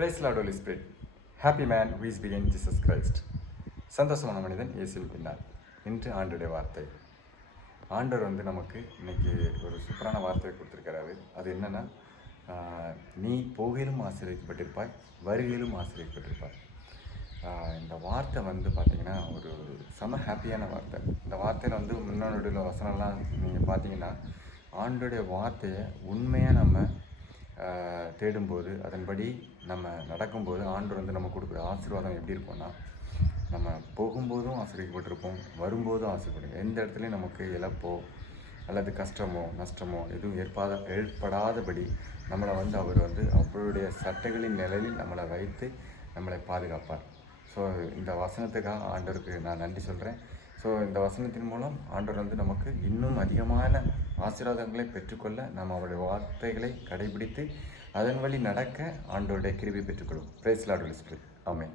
Praise Lord Holy Spirit. Happy man who is being Jesus Christ. சந்தோஷமான மனிதன் இயேசுவின் பின்னால். இன்று ஆண்டுடைய வார்த்தை. ஆண்டவர் நமக்கு இன்னைக்கு ஒரு சூப்பரான வார்த்தையை கொடுத்துருக்கிறாரு. அது என்னன்னா, நீ போகையிலும் ஆசீர்வதிக்கப்பட்டிருப்பாய், வருகையிலும் ஆசீர்வதிக்கப்பட்டிருப்பாய். இந்த வார்த்தை பார்த்தீங்கன்னா ஒரு செம ஹாப்பியான வார்த்தை. இந்த வார்த்தையில் முன்னோடியில் வசனம்லாம் நீங்கள் பார்த்தீங்கன்னா, ஆண்டோடைய வார்த்தையை உண்மையாக நம்ம தேடும்போது, அதன்படி நம்ம நடக்கும்போது ஆண்டவர் நம்ம கொடுக்குற ஆசீர்வாதம் எப்படி இருக்கும்னா, நம்ம போகும்போதும் ஆசீர்வதிக்கப்பட்டிருப்போம், வரும்போதும் ஆசீர்வதிப்போம். எந்த இடத்துலையும் நமக்கு இழப்போ அல்லது கஷ்டமோ நஷ்டமோ எதுவும் ஏற்படாதபடி நம்மளை அவர் அவருடைய சட்டைகளின் நிலையில் நம்மளை வைத்து நம்மளை பாதுகாப்பார். ஸோ இந்த வசனத்துக்காக ஆண்டவருக்கு நான் நன்றி சொல்கிறேன். ஸோ இந்த வசனத்தின் மூலம் ஆண்டவர் நமக்கு இன்னும் அதிகமான ஆசீர்வாதங்களை பெற்றுக்கொள்ள நாம் அவருடைய வார்த்தைகளை கடைபிடித்து அதன் வழி நடக்க ஆண்டவருடைய கிருபை பெற்றுக்கொள்வோம். Praise lord holy spirit. ஆமென்.